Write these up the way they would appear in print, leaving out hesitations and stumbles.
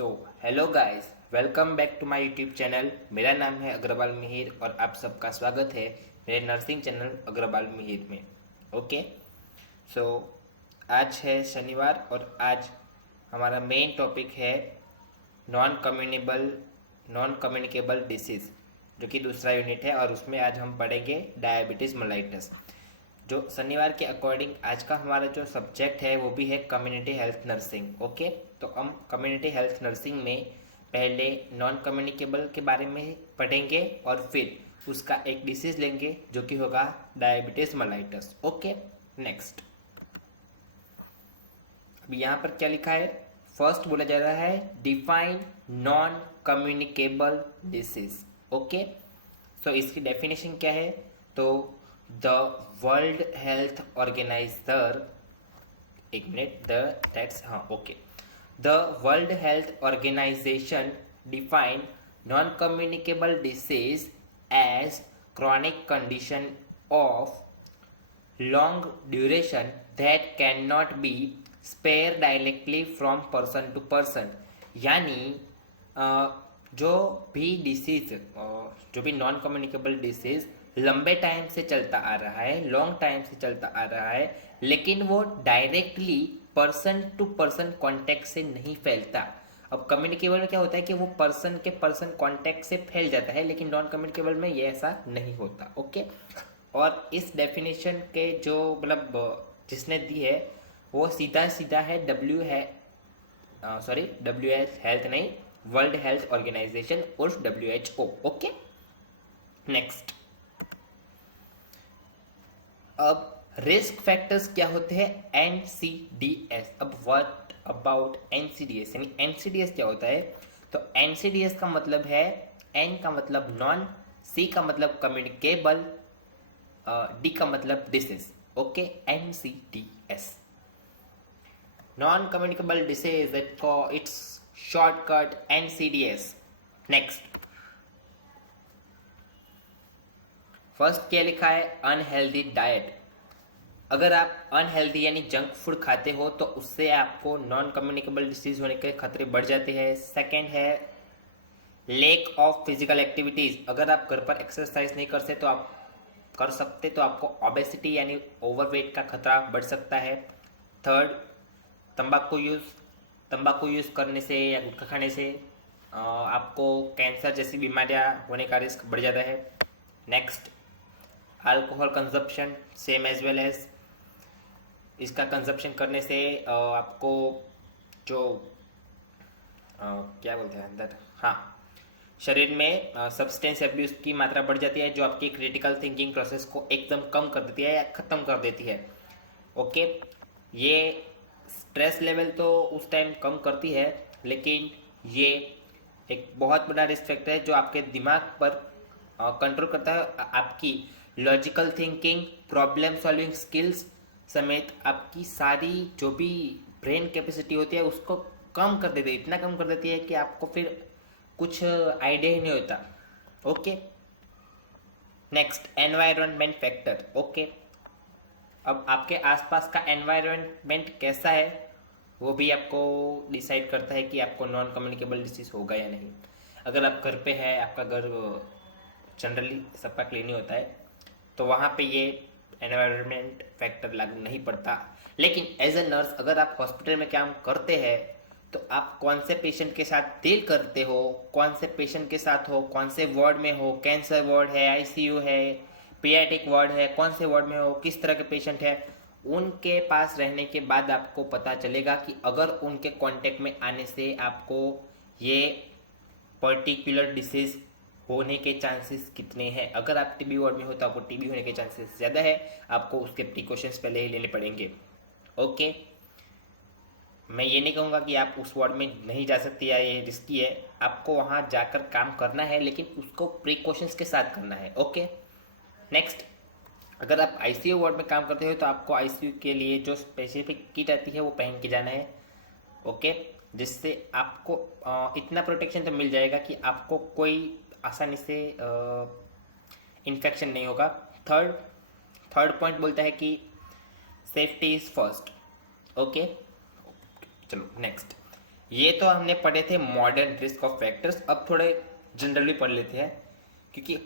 So hello guys, welcome back to my YouTube channel. मेरा नाम है अग्रवाल मिहिर और आप सबका स्वागत है मेरे नर्सिंग चैनल अग्रवाल मिहिर में। ओके, सो आज है शनिवार और आज हमारा मेन टॉपिक है नॉन कम्युनिकेबल डिसीज़, जो कि दूसरा यूनिट है और उसमें आज हम पढ़ेंगे डायबिटीज़ मेलाइटस। जो शनिवार के अकॉर्डिंग आज का हमारा जो सब्जेक्ट है वो भी है कम्युनिटी हेल्थ नर्सिंग। ओके, तो हम कम्युनिटी हेल्थ नर्सिंग में पहले नॉन कम्युनिकेबल के बारे में पढ़ेंगे और फिर उसका एक डिसीज लेंगे जो कि होगा डायबिटीज मेलाइटस। Okay, next. अब यहाँ पर क्या लिखा है? फर्स्ट बोला जा रहा है define non communicable disease. Okay, so इसकी डेफिनेशन क्या है? तो द वर्ल्ड हेल्थ ऑर्गेनाइजर, एक minute, the world health organisation define non communicable disease as chronic condition of long duration that cannot be spared directly from person to person। यानी जो भी disease, जो भी नॉन कम्युनिकेबल डिसीज लंबे time से चलता आ रहा है, लॉन्ग टाइम से चलता आ रहा है, लेकिन वो directly person to person contact से नहीं फैलता। अब कम्युनिकेबल में क्या होता है कि वो पर्सन के पर्सन कांटेक्ट से फैल जाता है, लेकिन नॉन कम्युनिकेबल में ये ऐसा नहीं होता। ओके, और इस डेफिनेशन के जो मतलब जिसने दी है वो सीधा सीधा है डब्ल्यू एच हेल्थ नहीं, वर्ल्ड हेल्थ ऑर्गेनाइजेशन उर्फ WHO। Okay, next. अब रिस्क फैक्टर्स क्या होते हैं? NCDs। अब व्हाट अबाउट NCDs, यानी NCDs क्या होता है? तो NCDs का मतलब है, N का मतलब नॉन, C का मतलब कम्युनिकेबल, D का मतलब disease. Okay, NCDs, non communicable disease, it's shortcut NCDs। Next, first क्या लिखा है? Unhealthy diet. अगर आप अनहेल्दी यानी जंक फूड खाते हो तो उससे आपको नॉन कम्युनिकेबल डिसीज होने के खतरे बढ़ जाते हैं। सेकेंड है लेक ऑफ फिजिकल एक्टिविटीज। अगर आप घर पर एक्सरसाइज नहीं कर सकते तो आपको ओबेसिटी यानी ओवरवेट का खतरा बढ़ सकता है। थर्ड, तंबाकू यूज़ करने से या गुटखा खाने से आपको कैंसर जैसी बीमारियां होने का रिस्क बढ़ जाता है। Next, alcohol consumption, same as well as, इसका कंजप्शन करने से आपको जो क्या बोलते हैं अंदर, हाँ, शरीर में सब्सटेंस एब्यूज की मात्रा बढ़ जाती है, जो आपकी क्रिटिकल थिंकिंग प्रोसेस को एकदम कम कर देती है या ख़त्म कर देती है। ओके, ये स्ट्रेस लेवल तो उस टाइम कम करती है, लेकिन ये एक बहुत बड़ा रिस्क फैक्टर है जो आपके दिमाग पर कंट्रोल करता है। आपकी logical thinking, problem solving skills समेत आपकी सारी जो भी ब्रेन कैपेसिटी होती है उसको कम कर देती है, इतना कम कर देती है कि आपको फिर कुछ आइडिया ही नहीं होता। Okay, next, environment factor. Okay, अब आपके आसपास का एनवायरनमेंट कैसा है वो भी आपको डिसाइड करता है कि आपको नॉन कम्युनिकेबल डिसीज होगा या नहीं। अगर आप घर पे है, आपका घर जनरली सबका क्लीन ही होता है, तो वहाँ पे ये एनवायरनमेंट फैक्टर लागू नहीं पड़ता। लेकिन एज ए नर्स अगर आप हॉस्पिटल में काम करते हैं तो आप कौन से पेशेंट के साथ डील करते हो, कौन से पेशेंट के साथ हो, कौन से वार्ड में हो, कैंसर वार्ड है, ICU है, पीडियाट्रिक वार्ड है, कौन से वार्ड में हो, किस तरह के पेशेंट है, उनके पास रहने के बाद आपको पता चलेगा कि अगर उनके कांटेक्ट में आने से आपको ये पर्टिकुलर डिसीज होने के चांसेस कितने हैं। अगर आप TB वार्ड में हो तो आपको TB होने के चांसेस ज़्यादा है, आपको उसके प्रिकॉशंस पहले ही लेने पड़ेंगे। ओके, मैं ये नहीं कहूँगा कि आप उस वार्ड में नहीं जा सकते या ये रिस्की है, आपको वहाँ जाकर काम करना है, लेकिन उसको प्रिकॉशंस के साथ करना है। ओके, नेक्स्ट, अगर आप ICU वार्ड में काम करते हो तो आपको ICU के लिए जो स्पेसिफिक किट आती है वो पहन के जाना है। ओके, जिससे आपको इतना प्रोटेक्शन तो मिल जाएगा कि आपको कोई आसानी से इन्फेक्शन नहीं होगा। थर्ड पॉइंट बोलता है कि सेफ्टी इज़ फर्स्ट। ओके, चलो नेक्स्ट, ये तो हमने पढ़े थे मॉडर्न रिस्क ऑफ फैक्टर्स, अब थोड़े जनरली पढ़ लेते हैं, क्योंकि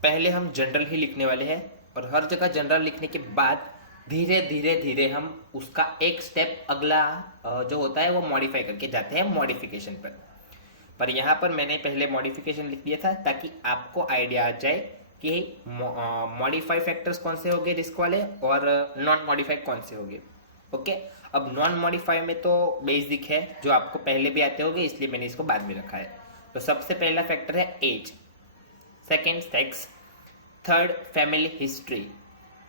पहले हम जनरल ही लिखने वाले हैं और हर जगह जनरल लिखने के बाद धीरे धीरे धीरे हम उसका एक स्टेप अगला जो होता है वो मॉडिफाई करके जाते हैं मॉडिफिकेशन पर यहाँ पर मैंने पहले मॉडिफिकेशन लिख दिया था ताकि आपको आइडिया आ जाए कि मॉडिफाई फैक्टर्स कौन से होंगे रिस्क वाले और नॉन मॉडिफाई कौन से होंगे। ओके, अब नॉन मॉडिफाई में तो बेसिक है जो आपको पहले भी आते होंगे, इसलिए मैंने इसको बाद में रखा है। तो सबसे पहला फैक्टर है age, second sex, third family history.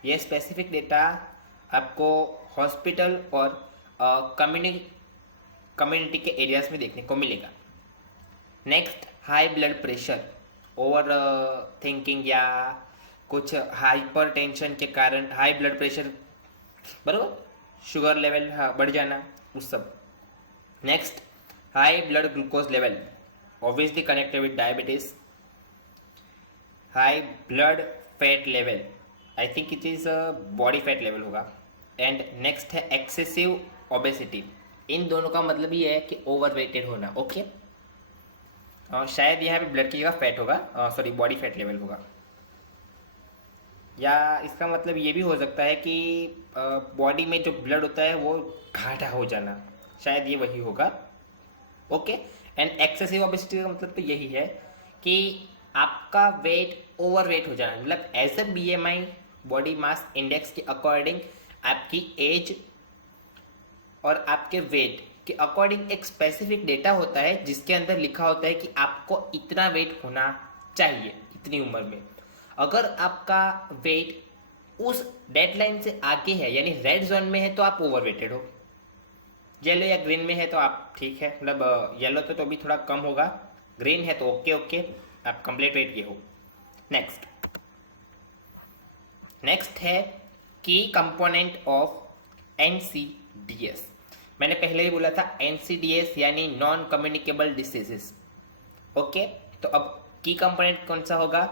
ये स्पेसिफिक डेटा आपको हॉस्पिटल और कम्युनिटी के एरियाज में देखने को मिलेगा। Next high blood pressure, overthinking या कुछ हाइपर टेंशन के कारण हाई ब्लड प्रेशर, बराबर, शुगर लेवल बढ़ जाना, उस सब। Next high blood glucose level, obviously connected with diabetes. High blood fat level, I think it is body fat level होगा। एंड नेक्स्ट है एक्सेसिव ओबेसिटी। इन दोनों का मतलब ये है कि ओवर वेटेड होना। ओके, शायद यहाँ पे ब्लड की जगह फैट होगा, सॉरी बॉडी फैट लेवल होगा, या इसका मतलब ये भी हो सकता है कि बॉडी में जो ब्लड होता है वो गाढ़ा हो जाना, शायद ये वही होगा। ओके, एंड एक्सेसिव ओबेसिटी का मतलब तो यही है कि आपका वेट ओवर वेट हो जाना, मतलब as a BMI body mass index के अकॉर्डिंग आपकी एज और आपके वेट के अकॉर्डिंग एक स्पेसिफिक डेटा होता है जिसके अंदर लिखा होता है कि आपको इतना वेट होना चाहिए इतनी उम्र में। अगर आपका वेट उस डेडलाइन से आगे है, यानी रेड जोन में है, तो आप ओवरवेटेड हो। येलो या ग्रीन में है तो आप ठीक है, मतलब येलो तो भी थोड़ा कम होगा, ग्रीन है तो ओके ओके, आप कंप्लीट वेट के हो। नेक्स्ट है की कंपोनेंट ऑफ NCDs। मैंने पहले ही बोला था NCDs यानी नॉन कम्युनिकेबल डिसीजेस। ओके, तो अब की कंपोनेंट कौन सा होगा?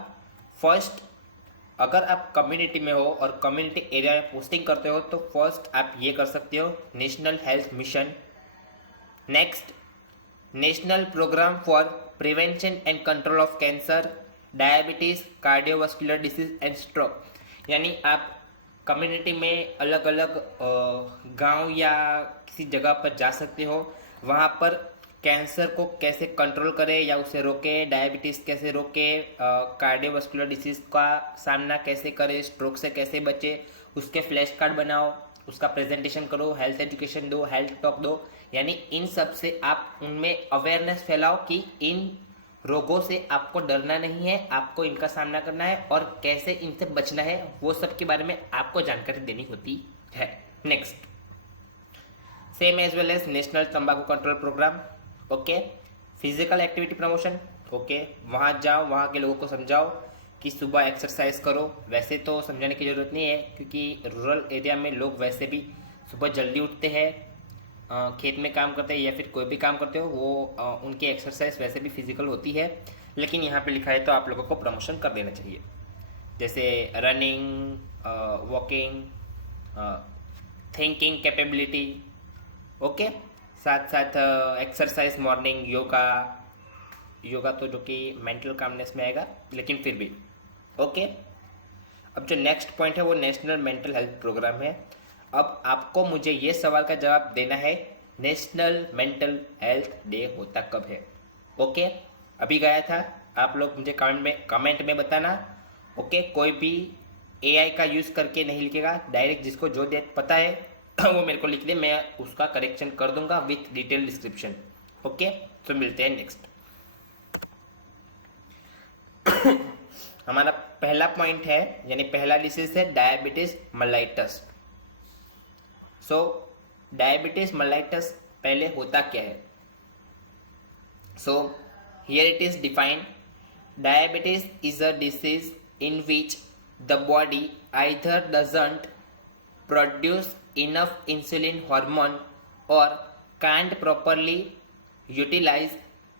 फर्स्ट, अगर आप कम्युनिटी में हो और कम्युनिटी एरिया में पोस्टिंग करते हो तो फर्स्ट आप ये कर सकते हो, national health mission. Next, national programme for prevention and control of cancer, diabetes, cardiovascular disease and stroke. यानी आप कम्युनिटी में अलग अलग गांव या किसी जगह पर जा सकते हो, वहाँ पर कैंसर को कैसे कंट्रोल करें या उसे रोके, डायबिटीज़ कैसे रोके, कार्डियोवास्कुलर डिसीज़ का सामना कैसे करें, स्ट्रोक से कैसे बचे, उसके फ्लैश कार्ड बनाओ, उसका प्रेजेंटेशन करो, हेल्थ एजुकेशन दो, हेल्थ टॉक दो। यानी इन सब से आप उनमें अवेयरनेस फैलाओ कि इन रोगों से आपको डरना नहीं है, आपको इनका सामना करना है और कैसे इनसे बचना है, वो सब के बारे में आपको जानकारी देनी होती है। Next, same as well as national तंबाकू control programme. Okay, physical activity promotion. Okay, वहाँ जाओ, वहाँ के लोगों को समझाओ कि सुबह एक्सरसाइज करो। वैसे तो समझाने की ज़रूरत नहीं है क्योंकि रूरल एरिया में लोग वैसे भी सुबह जल्दी उठते हैं, खेत में काम करते हैं या फिर कोई भी काम करते हो, वो उनकी एक्सरसाइज वैसे भी फिजिकल होती है। लेकिन यहाँ पे लिखा है तो आप लोगों को प्रमोशन कर देना चाहिए, जैसे running, walking, thinking capability. Okay, साथ साथ एक्सरसाइज, मॉर्निंग योगा तो जो कि मेंटल कामनेस में आएगा, लेकिन फिर भी ओके। अब जो नेक्स्ट पॉइंट है वो नेशनल मेंटल हेल्थ प्रोग्राम है। अब आपको मुझे ये सवाल का जवाब देना है, नेशनल मेंटल हेल्थ डे होता कब है? ओके, अभी गया था, आप लोग मुझे कमेंट में बताना। ओके, कोई भी AI का यूज़ करके नहीं लिखेगा, डायरेक्ट जिसको जो डेट पता है वो मेरे को लिख दे, मैं उसका करेक्शन कर दूंगा विथ डिटेल डिस्क्रिप्शन। ओके, तो मिलते हैं नेक्स्ट। हमारा पहला पॉइंट है, यानी पहला डिसीज है डायबिटीज मेलाइटस। सो डायबिटीज मेलाइटस पहले होता क्या है? So here it is defined, diabetes is a disease in which the body either doesn't produce enough insulin hormone or can't properly utilize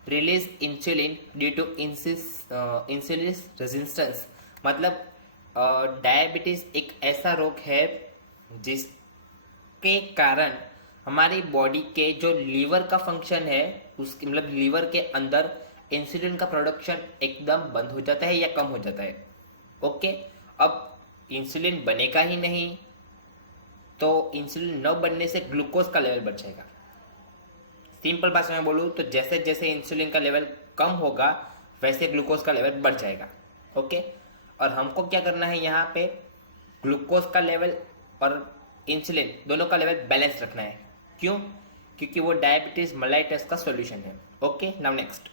release insulin due to insulin resistance। मतलब diabetes एक ऐसा रोग है जिसके कारण हमारी बॉडी के जो लीवर का फंक्शन है उस मतलब लीवर के अंदर इंसुलिन का प्रोडक्शन एकदम बंद हो जाता है या कम हो जाता है। ओके, अब इंसुलिन बनेगा ही नहीं तो इंसुलिन न बनने से ग्लूकोज का लेवल बढ़ जाएगा। सिंपल भाषा में बोलूँ तो जैसे जैसे इंसुलिन का लेवल कम होगा वैसे ग्लूकोज का लेवल बढ़ जाएगा। ओके, और हमको क्या करना है यहाँ पे, ग्लूकोज का लेवल और इंसुलिन दोनों का लेवल बैलेंस रखना है। क्यों? क्योंकि वो डायबिटीज मेलाइटस का सॉल्यूशन है। Okay, now next.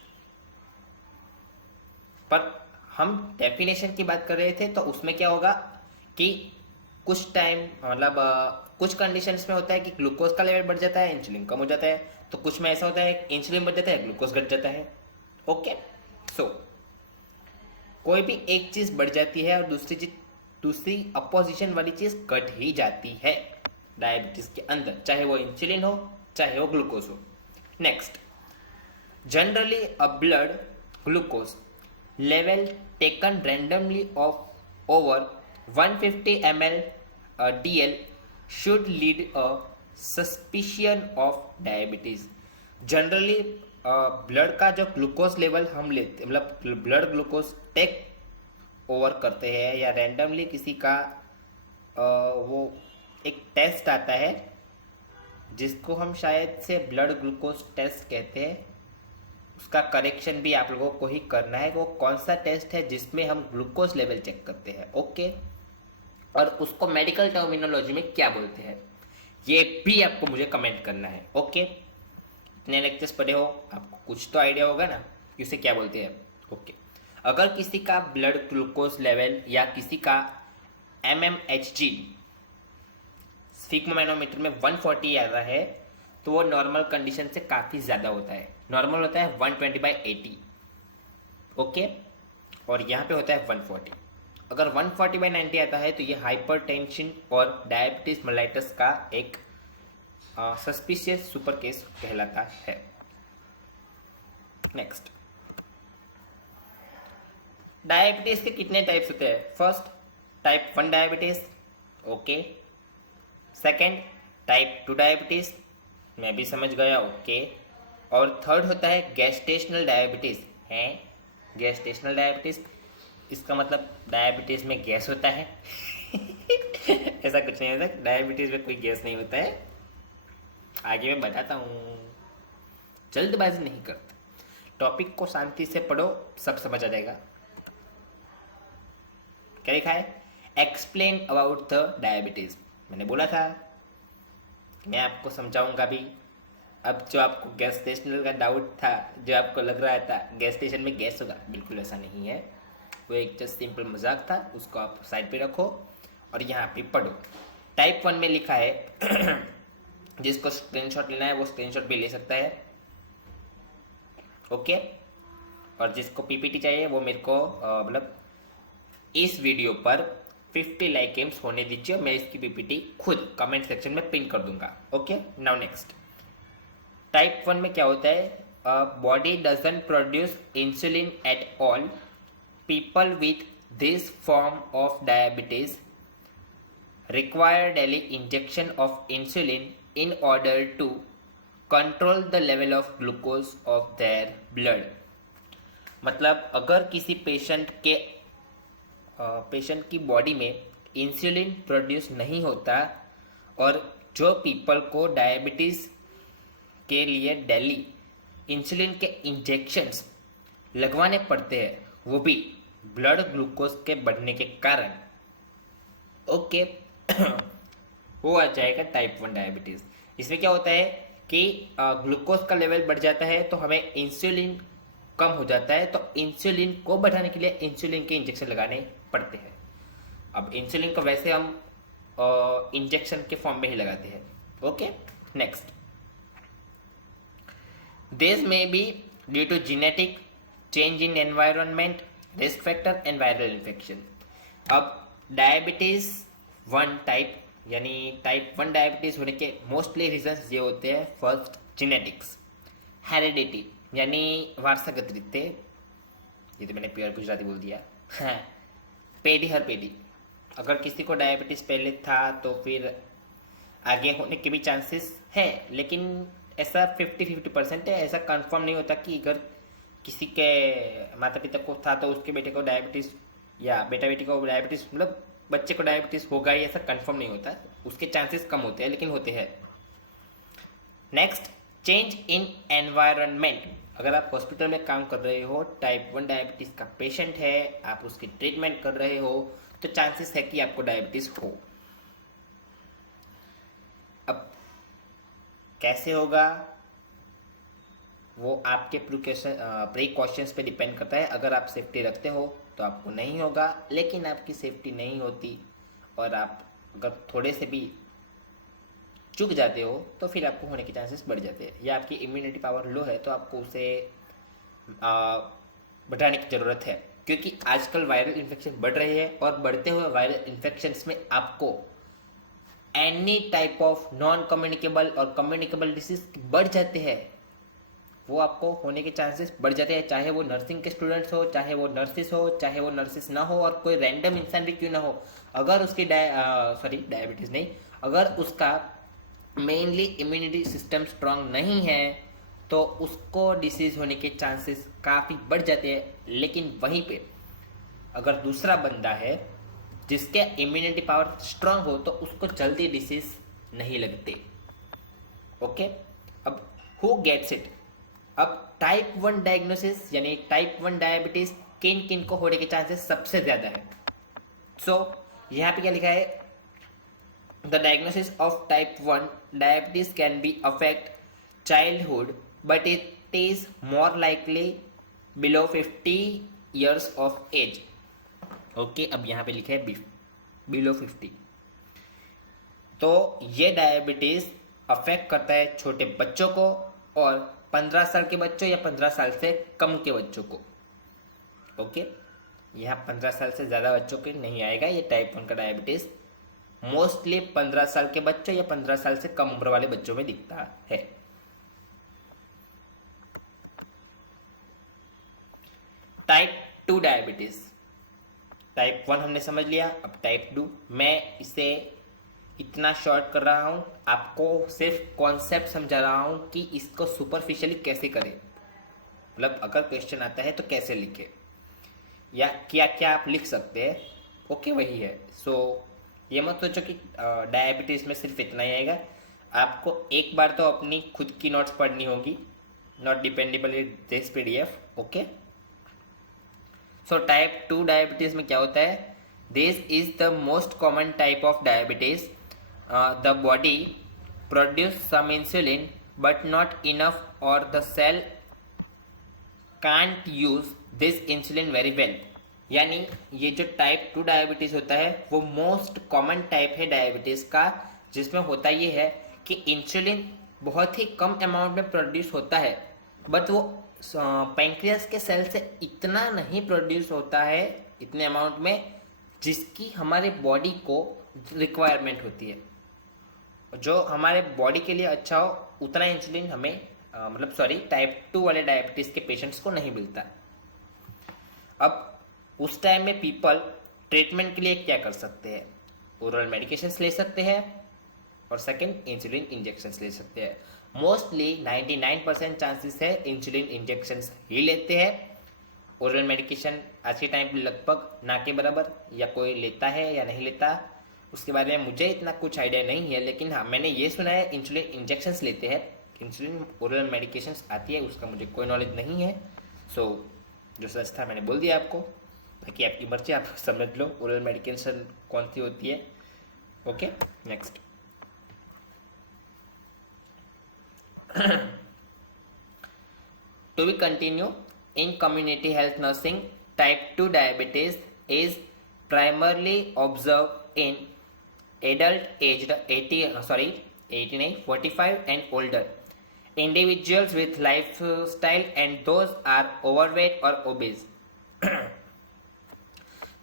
पर हम डेफिनेशन की बात कर रहे थे तो उसमें क्या होगा कि कुछ टाइम मतलब कुछ कंडीशंस में होता है कि ग्लूकोज का लेवल बढ़ जाता है, इंसुलिन कम हो जाता है, तो कुछ में ऐसा होता है इंसुलिन बढ़ जाता है, ग्लूकोज घट जाता है। ओके, सो कोई भी एक चीज बढ़ जाती है और दूसरी अपोजिशन वाली चीज घट ही जाती है डायबिटीज के अंदर, चाहे वो इंसुलिन हो चाहे वो ग्लूकोज हो। Next, generally a blood glucose level taken randomly of over 150 ml DL should lead a suspicion of diabetes. Generally blood का जो ग्लूकोज लेवल हम लेते मतलब ब्लड ग्लूकोज टेक ओवर करते हैं या रैंडमली किसी का वो एक टेस्ट आता है जिसको हम शायद से ब्लड ग्लूकोज टेस्ट कहते हैं, उसका करेक्शन भी आप लोगों को ही करना है। वो कौन सा टेस्ट है जिसमें हम ग्लूकोज लेवल चेक करते हैं। ओके, और उसको मेडिकल टर्मिनोलॉजी में क्या बोलते हैं ये भी आपको मुझे कमेंट करना है। ओके, इतने लेक्चर्स पढ़े हो आपको कुछ तो आइडिया होगा ना कि उसे क्या बोलते हैं। ओके, अगर किसी का ब्लड ग्लूकोज लेवल या किसी का MMHG स्फिग्मोमैनोमीटर में 140 आ रहा है तो वो नॉर्मल कंडीशन से काफ़ी ज़्यादा होता है। नॉर्मल होता है 120/80। ओके, और यहाँ पे होता है 140। अगर 140/90 आता है तो ये हाइपरटेंशन और डायबिटीज मेलाइटस का एक सस्पिशियस सुपर केस कहलाता है। नेक्स्ट, डायबिटीज के कितने टाइप्स होते हैं? First, type 1 diabetes. Okay, second type 2 diabetes, मैं भी समझ गया। ओके, और थर्ड होता है गैस्टेशनल डायबिटीज। है गैस्टेशनल डायबिटीज, इसका मतलब डायबिटीज में गैस होता है ऐसा कुछ नहीं होता, डायबिटीज में कोई गैस नहीं होता है। आगे मैं बताता हूँ, जल्दबाजी नहीं करता, टॉपिक को शांति से पढ़ो, सब समझ आ जाएगा। क्या लिखा है? Explain about the diabetes. मैंने बोला था मैं आपको समझाऊंगा भी। अब जो आपको गैस स्टेशन का डाउट था, जो आपको लग रहा था गैस स्टेशन में गैस होगा, बिल्कुल ऐसा नहीं है, वो एक जस्ट सिंपल मजाक था, उसको आप साइड पे रखो और यहाँ पे पढ़ो। टाइप 1 में लिखा है जिसको स्क्रीनशॉट लेना है वो स्क्रीनशॉट भी ले सकता है। ओके, और जिसको पीपीटी चाहिए वो मेरे को मतलब इस वीडियो पर 50 लाइक एम्स होने दीजिए, मैं इसकी पीपीटी खुद कमेंट सेक्शन में पिन कर दूंगा। Okay, now next. टाइप 1 में क्या होता है? Body doesn't produce insulin at all. People with this form of diabetes require daily injection of insulin in order to control the level of glucose of their blood. मतलब अगर किसी patient की body में insulin produce नहीं होता और जो people को डायबिटीज़ के लिए डेली इंसुलिन के इंजेक्शंस लगवाने पड़ते हैं, वो भी ब्लड ग्लूकोज के बढ़ने के कारण, ओके वो आ जाएगा टाइप 1 डायबिटीज़। इसमें क्या होता है कि ग्लूकोज का लेवल बढ़ जाता है तो हमें इंसुलिन कम हो जाता है, तो इंसुलिन को बढ़ाने के लिए इंसुलिन के इंजेक्शन लगाने पड़ते हैं। अब इंसुलिन को वैसे हम इंजेक्शन के फॉर्म में ही लगाते हैं। Okay, next. This may be due to genetic change in environment, risk factor and viral infection. अब डायबिटीज़ 1 टाइप यानी टाइप 1 डायबिटीज़ होने के मोस्टली रीजंस ये होते हैं। फर्स्ट, जेनेटिक्स, हेरिडिटी यानी वारसागत रीते, ये तो मैंने प्योर गुजराती बोल दिया। हाँ, पेढ़ी हर पेढ़ी, अगर किसी को डायबिटीज़ पहले था तो फिर आगे होने के भी चांसेस है, लेकिन ऐसा 50-50% है। ऐसा कंफर्म नहीं होता कि अगर किसी के माता पिता को था तो उसके बेटे को डायबिटीज़, या बेटा बेटी को डायबिटीज़, मतलब बच्चे को डायबिटीज़ होगा, ये ऐसा कंफर्म नहीं होता। उसके चांसेस कम होते हैं, लेकिन होते हैं। Next, change in environment. अगर आप हॉस्पिटल में काम कर रहे हो, टाइप 1 डायबिटीज़ का पेशेंट है, आप उसकी ट्रीटमेंट कर रहे हो, तो चांसेस है कि आपको डायबिटीज़ हो। अब कैसे होगा वो आपके प्रिकॉशंस पे डिपेंड करता है। अगर आप सेफ्टी रखते हो तो आपको नहीं होगा, लेकिन आपकी सेफ्टी नहीं होती और आप अगर थोड़े से भी चूक जाते हो तो फिर आपको होने के चांसेस बढ़ जाते हैं। या आपकी इम्यूनिटी पावर लो है तो आपको उसे बढ़ाने की ज़रूरत है, क्योंकि आजकल वायरल इन्फेक्शन बढ़ रहे हैं और बढ़ते हुए वायरल इन्फेक्शंस में आपको any type of non communicable और कम्युनिकेबल डिसीज बढ़ जाते हैं। वो आपको होने के चांसेस बढ़ जाते हैं, चाहे वो नर्सिंग के स्टूडेंट्स हो, चाहे वो नर्सिस हो, चाहे वो नर्सिस ना हो, और कोई रैंडम इंसान भी क्यों ना हो। अगर उसकी डायबिटीज़ नहीं, अगर उसका मेनली इम्यूनिटी सिस्टम स्ट्रांग नहीं है तो उसको डिसीज़ होने के चांसेस काफ़ी बढ़ जाते हैं। लेकिन वहीं पे अगर दूसरा बंदा है जिसके इम्यूनिटी पावर स्ट्रांग हो तो उसको जल्दी डिसीज नहीं लगते। ओके, अब हु गेट्स इट। अब टाइप 1 डायग्नोसिस यानी टाइप 1 डायबिटीज किन किन को होने के चांसेस सबसे ज़्यादा है। सो यहाँ पे क्या लिखा है, the diagnosis of type 1 diabetes can be affect childhood but it is more likely below 50 years of age. Okay, अब यहाँ पे लिखा है बिलो 50। तो ये डायबिटीज अफेक्ट करता है छोटे बच्चों को और 15 साल के बच्चों या 15 साल से कम के बच्चों को। ओके, यहाँ 15 साल से ज़्यादा बच्चों के नहीं आएगा ये टाइप 1 का डायबिटीज। मोस्टली 15 साल के बच्चों या 15 साल से कम उम्र वाले बच्चों में दिखता है। टाइप 2 डायबिटीज, टाइप 1 हमने समझ लिया, अब टाइप 2। मैं इसे इतना शॉर्ट कर रहा हूँ, आपको सिर्फ कॉन्सेप्ट समझा रहा हूँ कि इसको सुपरफिशियली कैसे करें, मतलब अगर क्वेश्चन आता है तो कैसे लिखे या क्या क्या आप लिख सकते हैं। ओके, वही है। सो ये मत सोचो कि डायबिटीज़ में सिर्फ इतना ही आएगा। आपको एक बार तो अपनी खुद की नोट्स पढ़नी होगी, not dependable in this PDF। Okay, so type 2 diabetes में क्या होता है, this is the most common type of diabetes. The body produce some insulin but not enough और the cell can't use this insulin very well. यानी ये जो type 2 diabetes होता है वो मोस्ट कॉमन टाइप है डायबिटीज़ का, जिसमें होता ये है कि इंसुलिन बहुत ही कम अमाउंट में प्रोड्यूस होता है, बट वो पैंक्रियास के सेल से इतना नहीं प्रोड्यूस होता है इतने अमाउंट में जिसकी हमारे बॉडी को रिक्वायरमेंट होती है। जो हमारे बॉडी के लिए अच्छा हो उतना इंसुलिन हमें टाइप 2 वाले डायबिटीज़ के पेशेंट्स को नहीं मिलता। अब उस टाइम में पीपल ट्रीटमेंट के लिए क्या कर सकते हैं, ओरल मेडिकेशंस ले सकते हैं और सेकंड इंसुलिन इंजेक्शंस ले सकते हैं। मोस्टली 99% चांसेस है इंसुलिन इंजेक्शंस ही लेते हैं। ओरल मेडिकेशन आज के टाइम पे लगभग ना के बराबर, या कोई लेता है या नहीं लेता उसके बारे में मुझे इतना कुछ आइडिया नहीं है, लेकिन हाँ मैंने ये सुना है इंसुलिन इंजेक्शंस लेते हैं। इंसुलिन ओरल मेडिकेशंस आती है उसका मुझे कोई नॉलेज नहीं है। सो जो सच था मैंने बोल दिया आपको, बाकी आपकी मर्जी, आप समझ लो ओरल मेडिकेशन कौन सी होती है। Okay, next. To be continue, in community health nursing, type 2 diabetes is primarily observed in adult aged 45 and older individuals with lifestyle and those are overweight or obese.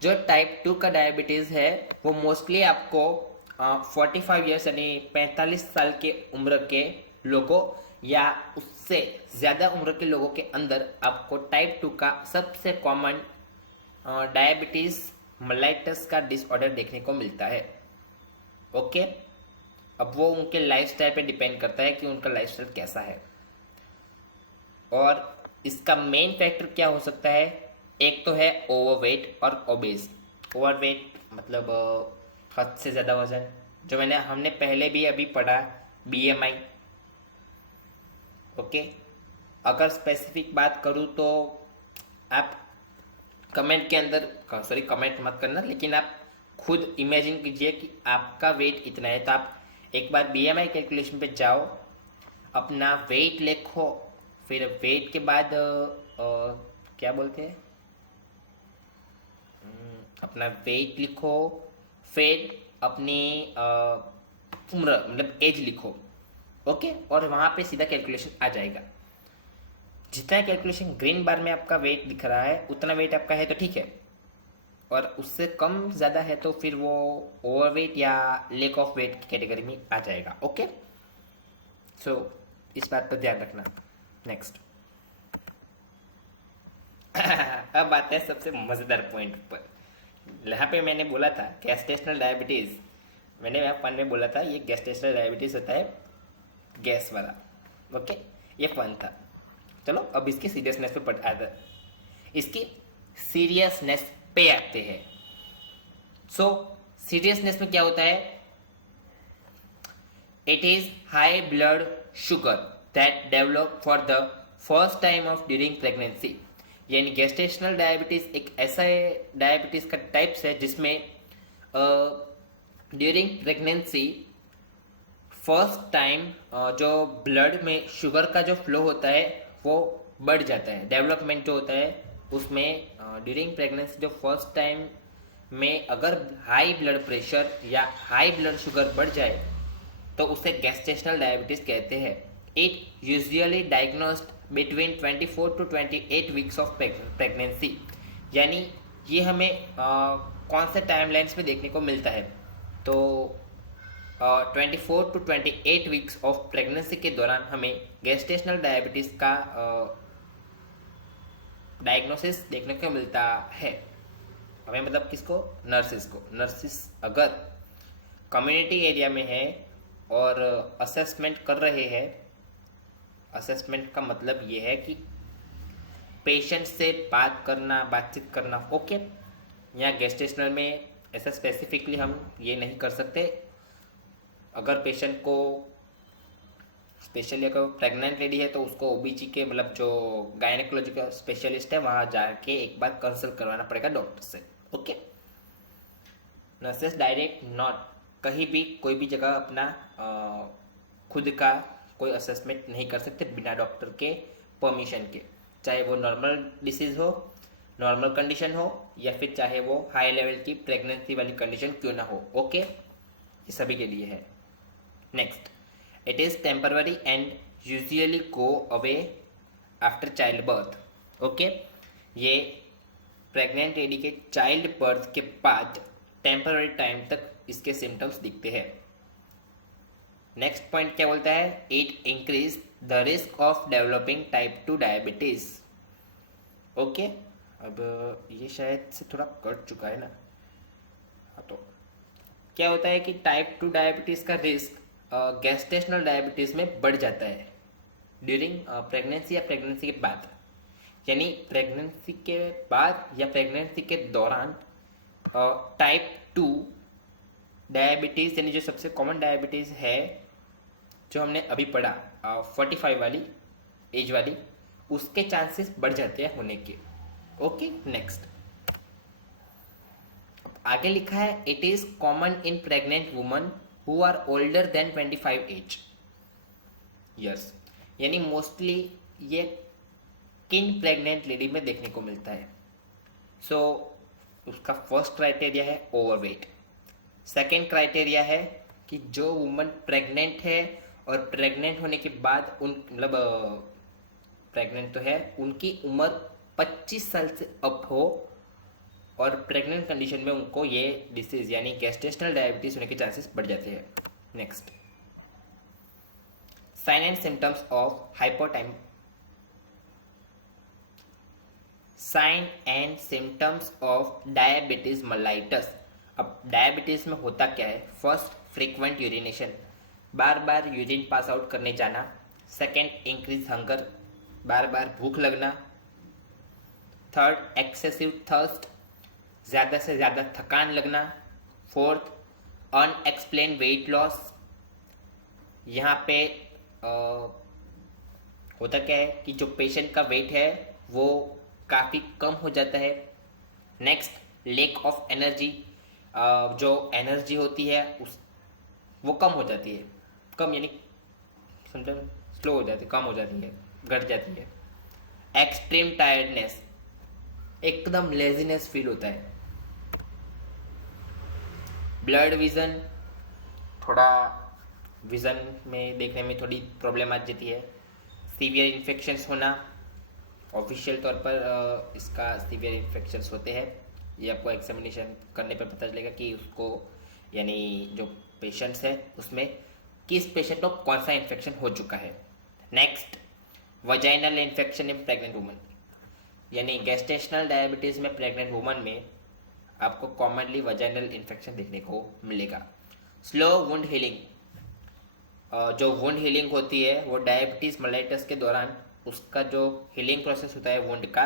जो टाइप 2 का diabetes है वो mostly आपको 45 years यानी 45 साल के उम्र के लोगों या उससे ज़्यादा उम्र के लोगों के अंदर आपको टाइप 2 का सबसे कॉमन डायबिटीज़ मेलाइटस का डिसऑर्डर देखने को मिलता है। ओके, अब वो उनके लाइफस्टाइल पे डिपेंड करता है कि उनका लाइफस्टाइल कैसा है। और इसका मेन फैक्टर क्या हो सकता है? एक तो है ओवरवेट और ओबेस। ओवरवेट मतलब हद से ज़्यादा वजन, जो हमने पहले भी अभी पढ़ा, बीएमआई। ओके, अगर स्पेसिफिक बात करूँ तो आप कमेंट के अंदर, सॉरी कमेंट मत करना, लेकिन आप खुद इमेजिन कीजिए कि आपका वेट इतना है, तो आप एक बार बीएमआई कैलकुलेशन पे जाओ, अपना वेट लिखो, फिर वेट के बाद क्या बोलते हैं, अपना वेट लिखो, फिर अपनी उम्र मतलब एज लिखो। ओके, और वहाँ पे सीधा कैलकुलेशन आ जाएगा। जितना कैलकुलेशन ग्रीन बार में आपका वेट दिख रहा है उतना वेट आपका है तो ठीक है, और उससे कम ज़्यादा है तो फिर वो ओवरवेट या लेक ऑफ वेट की कैटेगरी में आ जाएगा। ओके, सो इस बात पर ध्यान रखना। नेक्स्ट अब आते हैं सबसे मज़ेदार पॉइंट पर। यहाँ पे मैंने बोला था गैस्ट्रेशनल डायबिटीज़, मैंने यहाँ फन में बोला था ये गैस्ट्रेशनल डायबिटीज़ होता है गैस वाला। ओके, ये फन था। चलो अब इसकी सीरियसनेस पे इसकी सीरियसनेस पे आते हैं। सो सीरियसनेस में क्या होता है? It is high blood sugar that develop for the first time of during pregnancy. यानी गेस्टेशनल डायबिटीज एक ऐसा डायबिटीज का टाइप्स है जिसमें ड्यूरिंग प्रेगनेंसी फर्स्ट टाइम जो ब्लड में शुगर का जो फ्लो होता है वो बढ़ जाता है। डेवलपमेंट जो होता है उसमें ड्यूरिंग प्रेगनेंसी जो फर्स्ट टाइम में अगर हाई ब्लड प्रेशर या हाई ब्लड शुगर बढ़ जाए तो उसे गेस्टेशनल डायबिटीज कहते हैं। It usually diagnosed between 24 to 28 weeks of pregnancy. यानी ये हमें कौन से टाइमलाइंस में देखने को मिलता है? तो 24 to 28 वीक्स ऑफ प्रेगनेंसी के दौरान हमें गेस्टेशनल डायबिटीज़ का डायग्नोसिस देखने को मिलता है। हमें मतलब किसको? नर्सिस को। नर्सिस अगर कम्युनिटी एरिया में है और असेसमेंट कर रहे हैं, असेसमेंट का मतलब ये है कि पेशेंट से बातचीत करना। ओके, यहाँ गेस्टेशनल में ऐसा स्पेसिफिकली हम ये नहीं कर सकते। अगर पेशेंट को, स्पेशली अगर प्रेग्नेंट लेडी है तो उसको ओबीजी के मतलब जो गायनेकोलॉजी का स्पेशलिस्ट है वहाँ जाके एक बार कंसल्ट करवाना पड़ेगा डॉक्टर से। ओके, नर्सेस डायरेक्ट नॉट कहीं भी कोई भी जगह अपना खुद का कोई असेसमेंट नहीं कर सकते बिना डॉक्टर के परमिशन के, चाहे वो नॉर्मल डिसीज़ हो, नॉर्मल कंडीशन हो, या फिर चाहे वो हाई लेवल की प्रेगनेंसी वाली कंडीशन क्यों ना हो। ओके, ये सभी के लिए है। Next, it is temporary and usually go away after child birth. Okay, ये प्रेग्नेंट लेडी के चाइल्ड बर्थ के बाद टेम्पररी टाइम तक इसके सिम्टम्स दिखते हैं। नेक्स्ट पॉइंट क्या बोलता है? It increase the risk of developing type 2 diabetes. Okay, अब ये शायद से थोड़ा कट चुका है ना। हाँ, तो क्या होता है कि टाइप 2 डायबिटीज़ का रिस्क गेस्टेशनल डायबिटीज़ में बढ़ जाता है ड्यूरिंग प्रेगनेंसी या प्रेगनेंसी के बाद। यानी प्रेगनेंसी के बाद या प्रेगनेंसी के दौरान टाइप 2 डायबिटीज़ यानी जो सबसे कॉमन डायबिटीज़ है जो हमने अभी पढ़ा 45 वाली एज वाली, उसके चांसेस बढ़ जाते हैं होने के। ओके, नेक्स्ट आगे लिखा है it is common in pregnant woman who are older than 25 age years. यानी मोस्टली ये किन प्रेग्नेंट लेडी में देखने को मिलता है। सो उसका फर्स्ट क्राइटेरिया है ओवरवेट। सेकेंड क्राइटेरिया है कि जो वुमन प्रेग्नेंट है और प्रेग्नेंट होने के बाद उन मतलब प्रेग्नेंट तो है, उनकी उम्र 25 साल से अप हो और प्रेग्नेंट कंडीशन में उनको ये डिसीज यानी गेस्टेशनल डायबिटीज होने के चांसेस बढ़ जाते हैं। Next, sign and symptoms of hypotime sign and symptoms of diabetes mellitus. अब डायबिटीज में होता क्या है? First, frequent urination. बार बार यूरिन पास आउट करने जाना। सेकेंड, इंक्रीज हंगर, बार बार भूख लगना। थर्ड, एक्सेसिव थर्स्ट, ज़्यादा से ज़्यादा थकान लगना। फोर्थ, अनएक्सप्लेन वेट लॉस, यहाँ पे होता क्या है कि जो पेशेंट का वेट है वो काफ़ी कम हो जाता है। नेक्स्ट, लैक ऑफ एनर्जी, जो एनर्जी होती है उस वो कम हो जाती है। कम यानी समझो, स्लो हो जाती है, कम हो जाती है, घट जाती है। एक्सट्रीम टायर्डनेस, एकदम लेजीनेस फील होता है। ब्लड विजन, थोड़ा विजन में देखने में थोड़ी प्रॉब्लम आ जाती है। सीवियर इन्फेक्शंस होना, ऑफिशियल तौर पर इसका सीवियर इन्फेक्शंस होते हैं। ये आपको एग्जामिनेशन करने पर पता चलेगा कि उसको यानी जो पेशेंट्स है उसमें किस पेशेंट को कौन सा इन्फेक्शन हो चुका है। Next, vaginal infection in pregnant woman, यानी गेस्टेशनल डायबिटीज़ में प्रेग्नेंट वुमन में आपको कॉमनली वजाइनल इन्फेक्शन देखने को मिलेगा। स्लो वुंड हीलिंग, जो वुंड हीलिंग होती है वो डायबिटीज़ मेलाइटस के दौरान उसका जो हीलिंग प्रोसेस होता है वुंड का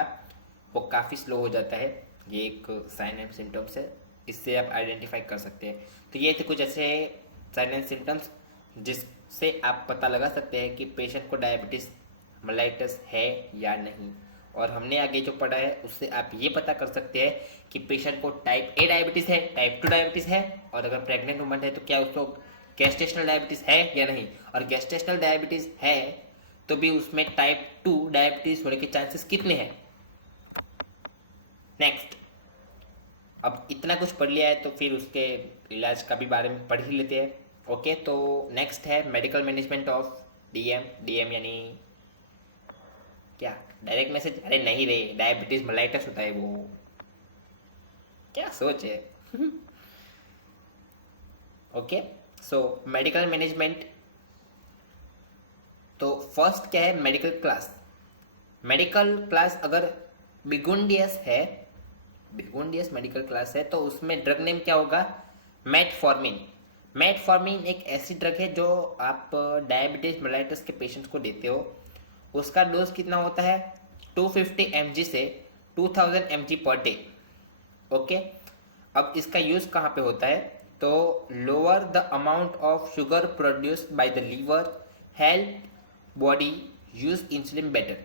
वो काफ़ी स्लो हो जाता है। ये एक साइन एंड सिम्टम्स है, इससे आप आइडेंटिफाई कर सकते हैं। तो ये थे कुछ ऐसे साइन एंड सिम्टम्स जिससे आप पता लगा सकते हैं कि पेशेंट को डायबिटीज़ मेलाइटस है या नहीं। और हमने आगे जो पढ़ा है उससे आप ये पता कर सकते हैं कि पेशेंट को टाइप ए डायबिटीज़ है, टाइप 2 डायबिटीज़ है, और अगर प्रेग्नेंट वुमन है तो क्या उसको गेस्टेशनल डायबिटीज़ है या नहीं। और गेस्टेशनल डायबिटीज़ है तो भी उसमें टाइप 2 डायबिटीज़ होने के चांसेस कितने हैं। नेक्स्ट, अब इतना कुछ पढ़ लिया है तो फिर उसके इलाज का भी बारे में पढ़ ही लेते हैं। ओके, तो नेक्स्ट है medical management of DM. DM यानी क्या, डायरेक्ट मैसेज? अरे नहीं रे, डायबिटीज मेलाइटस होता है वो, क्या सोच है। ओके, सो मेडिकल मैनेजमेंट, तो फर्स्ट क्या है, मेडिकल क्लास। मेडिकल क्लास अगर बिगुंडियस है, बिगुंडियस मेडिकल क्लास है तो उसमें ड्रग नेम क्या होगा, मेटफॉर्मिन। मेटफॉर्मिन एक ऐसी ड्रग है जो आप डायबिटीज मेलाइटस के पेशेंट्स को देते हो। उसका डोज कितना होता है, 250 mg से 2000 mg पर डे। ओके, अब इसका यूज कहाँ पे होता है, तो lower the amount of sugar produced by the liver, help body use insulin better.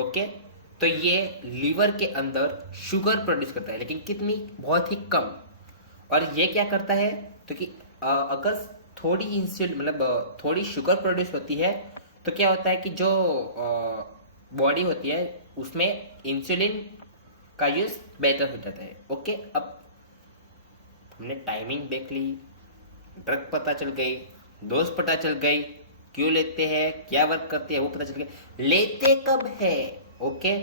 Okay, तो ये लीवर के अंदर शुगर प्रोड्यूस करता है, लेकिन कितनी, बहुत ही कम। और ये क्या करता है, तो कि अगर थोड़ी इंसुलिन मतलब थोड़ी शुगर प्रोड्यूस होती है तो क्या होता है कि जो बॉडी होती है उसमें इंसुलिन का यूज बेटर हो जाता है। ओके, अब हमने टाइमिंग देख ली, ड्रग पता चल गई, डोज पता चल गई, क्यों लेते हैं, क्या वर्क करती है वो पता चल गया, लेते कब है। ओके,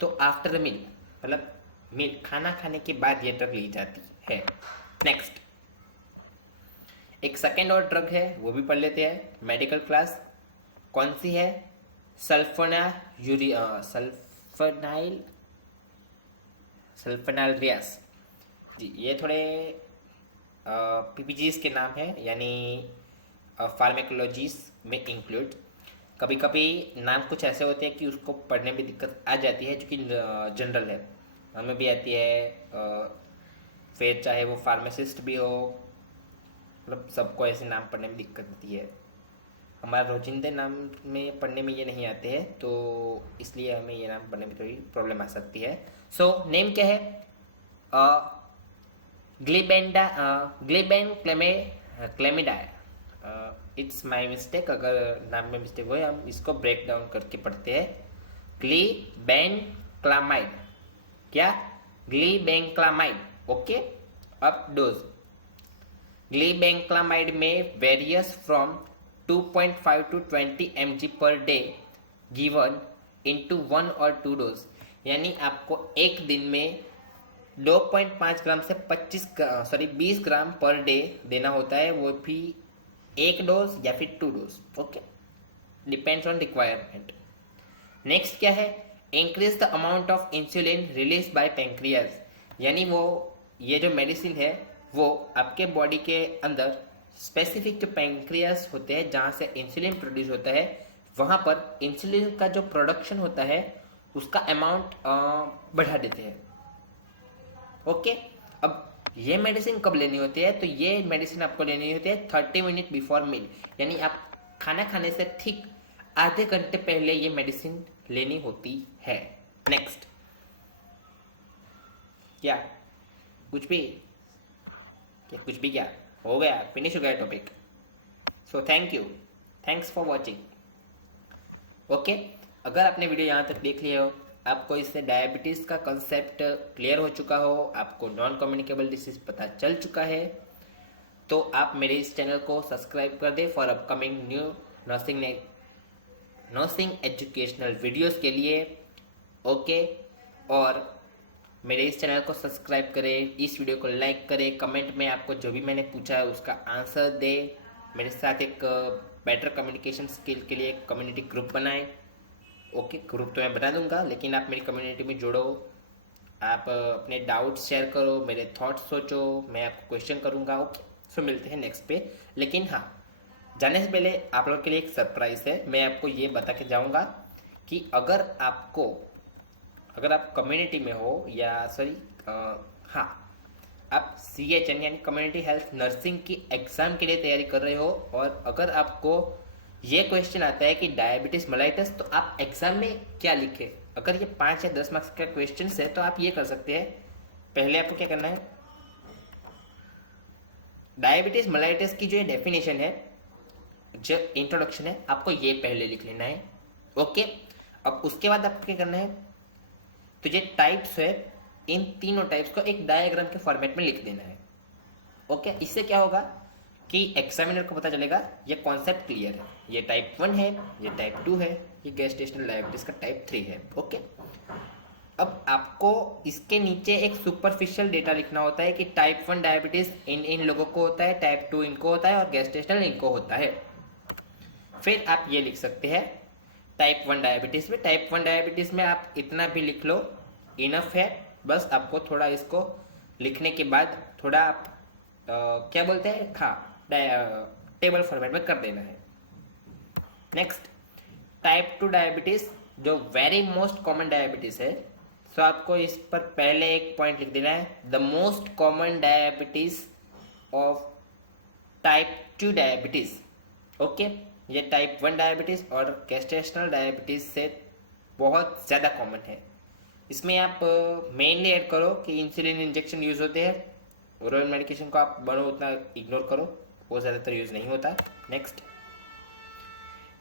तो आफ्टर मील मतलब मील, खाना खाने के बाद ये ड्रग ली जाती है। नेक्स्ट, एक सेकेंड और ड्रग है वो भी पढ़ लेते हैं, मेडिकल क्लास। कौन सी है, सल्फोनाइल जी। ये थोड़े पीपीजीज के नाम है, यानी फार्मेकोलॉजीज में इंक्लूड। कभी कभी नाम कुछ ऐसे होते हैं कि उसको पढ़ने में दिक्कत आ जाती है, जो कि जनरल है, हमें भी आती है। फिर चाहे वो फार्मासिस्ट भी हो, मतलब सबको ऐसे नाम पढ़ने में दिक्कत होती है। हमारे रोजिंदे नाम में पढ़ने में ये नहीं आते हैं, तो इसलिए हमें ये नाम पढ़ने में थोड़ी प्रॉब्लम आ सकती है। सो नेम क्या है, ग्लिबेन क्लेमिडाई। इट्स माई मिस्टेक, अगर नाम में मिस्टेक हो हम इसको ब्रेक डाउन करके पढ़ते हैं। ग्लीबेनक्लामाइड, क्या, ग्लीबेनक्लामाइड। ओके, अब डोज, ग्लीबेनक्लामाइड में various from 2.5 to 20 mg per day given into 1 और 2 डोज, यानी आपको एक दिन में 2.5 ग्राम से 20 ग्राम पर डे देना होता है, वो भी एक डोज या फिर 2 dose. Okay, depends on requirement. Next क्या है, increase the amount of insulin release by pancreas, यानी वो ये जो मेडिसिन है वो आपके बॉडी के अंदर स्पेसिफिक जो पैंक्रियास होते हैं जहाँ से इंसुलिन प्रोड्यूस होता है, वहाँ पर इंसुलिन का जो प्रोडक्शन होता है उसका अमाउंट बढ़ा देते हैं। ओके, अब ये मेडिसिन कब लेनी होती है? तो ये मेडिसिन आपको लेनी होती है 30 मिनट बिफोर मील, यानी आप खाना खाने से ठीक आधे घंटे पहले ये मेडिसिन लेनी होती है। नेक्स्ट, क्या कुछ भी क्या हो गया, फिनिश हो गया topic. So thanks for watching. Okay, अगर आपने वीडियो यहाँ तक देख लिया हो, आपको इससे डायबिटीज़ का कंसेप्ट क्लियर हो चुका हो, आपको नॉन कम्युनिकेबल डिसीज पता चल चुका है, तो आप मेरे इस चैनल को सब्सक्राइब कर दें for upcoming new nursing educational videos के लिए। ओके, और मेरे इस चैनल को सब्सक्राइब करें, इस वीडियो को लाइक करें, कमेंट में आपको जो भी मैंने पूछा है उसका आंसर दे, मेरे साथ एक बेटर कम्युनिकेशन स्किल के लिए एक कम्युनिटी ग्रुप बनाएं। ओके, ग्रुप तो मैं बना दूंगा, लेकिन आप मेरी कम्युनिटी में जुड़ो, आप अपने डाउट्स शेयर करो, मेरे थॉट्स सोचो, मैं आपको क्वेश्चन करूंगा। ओके, सो मिलते हैं नेक्स्ट पे। लेकिन हाँ, जाने से पहले आप लोग के लिए एक सरप्राइज है, मैं आपको ये बता के जाऊंगा कि अगर आप कम्युनिटी में हो या आप CHN यानी कम्युनिटी हेल्थ नर्सिंग की एग्ज़ाम के लिए तैयारी कर रहे हो, और अगर आपको ये क्वेश्चन आता है कि डायबिटीज़ मेलाइटस, तो आप एग्ज़ाम में क्या लिखें? अगर ये 5 या 10 मार्क्स का क्वेश्चन है तो आप ये कर सकते हैं। पहले आपको क्या करना है, डायबिटीज़ मेलाइटस की जो डेफिनेशन है, जो इंट्रोडक्शन है, आपको ये पहले लिख लेना है। ओके, अब उसके बाद आपको क्या करना है, तो ये टाइप्स है, इन तीनों टाइप्स को एक डायग्राम के फॉर्मेट में लिख देना है। ओके, इससे क्या होगा कि एग्जामिनर को पता चलेगा ये कॉन्सेप्ट क्लियर है, ये टाइप 1 है, ये टाइप 2 है, ये गैस्ट्रेशनल डायबिटीज का टाइप 3 है। ओके, अब आपको इसके नीचे एक सुपरफिशियल डेटा लिखना होता है कि टाइप 1 डायबिटीज इन लोगों को होता है, टाइप 2 इनको होता है, और गैस्ट्रेशनल इनको होता है। फिर आप ये लिख सकते हैं टाइप 1 डायबिटीज में आप इतना भी लिख लो, इनफ है। बस आपको थोड़ा इसको लिखने के बाद थोड़ा आप क्या बोलते हैं, टेबल फॉर्मेट में कर देना है। नेक्स्ट, टाइप 2 डायबिटीज जो वेरी मोस्ट कॉमन डायबिटीज है, सो आपको इस पर पहले एक पॉइंट लिख देना है, the most common diabetes of type 2 diabetes. Okay, ये टाइप 1 डायबिटीज और गैस्ट्रेशनल डायबिटीज से बहुत ज़्यादा कॉमन है। इसमें आप मेनली ऐड करो कि इंसुलिन इंजेक्शन यूज़ होते हैं, ओरल मेडिकेशन को आप बनो उतना इग्नोर करो, वो ज़्यादातर यूज़ नहीं होता। नेक्स्ट,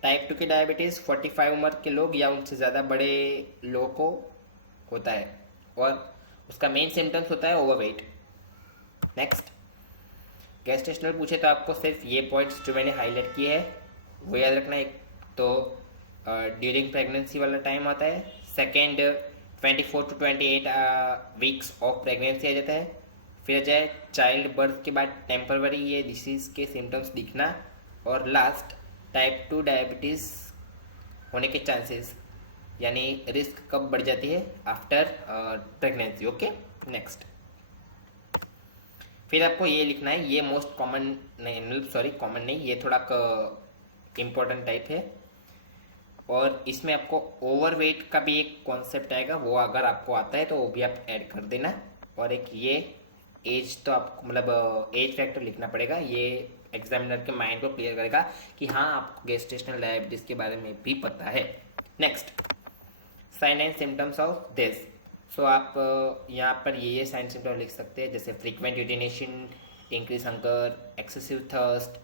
टाइप 2 की डायबिटीज़ 45 उम्र के लोग या उनसे ज़्यादा बड़े लोगों को होता है, और उसका मेन सिम्टम्स होता है ओवरवेट। नेक्स्ट, गैस्ट्रेशनल पूछे तो आपको सिर्फ ये पॉइंट्स जो मैंने हाईलाइट किए हैं वो याद रखना है। एक तो ड्यूरिंग प्रेगनेंसी वाला टाइम आता है, second 24 to 28 weeks of pregnancy आ जाता है, फिर आ जाए चाइल्ड बर्थ के बाद टेम्पररी ये डिसीज़ के सिम्टम्स दिखना, और लास्ट टाइप 2 डायबिटीज़ होने के चांसेस यानी रिस्क कब बढ़ जाती है, आफ्टर प्रेगनेंसी। ओके, नेक्स्ट, फिर आपको ये लिखना है, ये मोस्ट कॉमन नहीं, कॉमन नहीं, ये थोड़ा इम्पोर्टेंट टाइप है, और इसमें आपको ओवरवेट का भी एक कॉन्सेप्ट आएगा, वो अगर आपको आता है तो वो भी आप ऐड कर देना। और एक ये एज, तो आपको मतलब एज फैक्टर लिखना पड़ेगा, ये एग्जामिनर के माइंड को क्लियर करेगा कि हाँ आपको गैस्ट्रेशनल डायबिटीज़ के बारे में भी पता है। Next, sign and symptoms of this. So आप यहाँ पर ये साइन सिम्टम लिख सकते हैं, जैसे frequent urination, increase hunger, excessive thirst,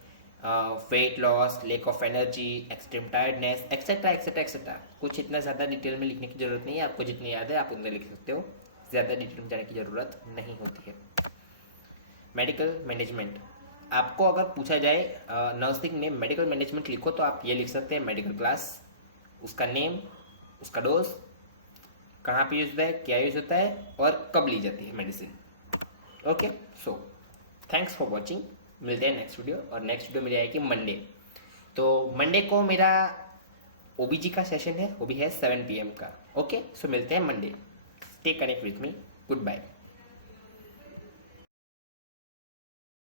weight loss, lack of energy, extreme tiredness, etcetera etcetera etcetera. कुछ इतना ज़्यादा डिटेल में लिखने की ज़रूरत नहीं है, आपको जितनी याद है आप उतने लिख सकते हो, ज़्यादा डिटेल में जाने की ज़रूरत नहीं होती है। मेडिकल मैनेजमेंट, आपको अगर पूछा जाए नर्सिंग में मेडिकल मैनेजमेंट लिखो तो आप ये लिख सकते हैं, मेडिकल क्लास, उसका नेम, उसका डोज, कहाँ पे यूज होता है, क्या यूज होता है, और कब ली जाती है medicine. Okay, so thanks for watching, मिलते हैं नेक्स्ट वीडियो, और नेक्स्ट वीडियो मेरी आएगी मंडे। तो मंडे को मेरा OBG का सेशन है, वो भी है 7 PM का। ओके, सो मिलते हैं Monday. Stay connect with me, good bye.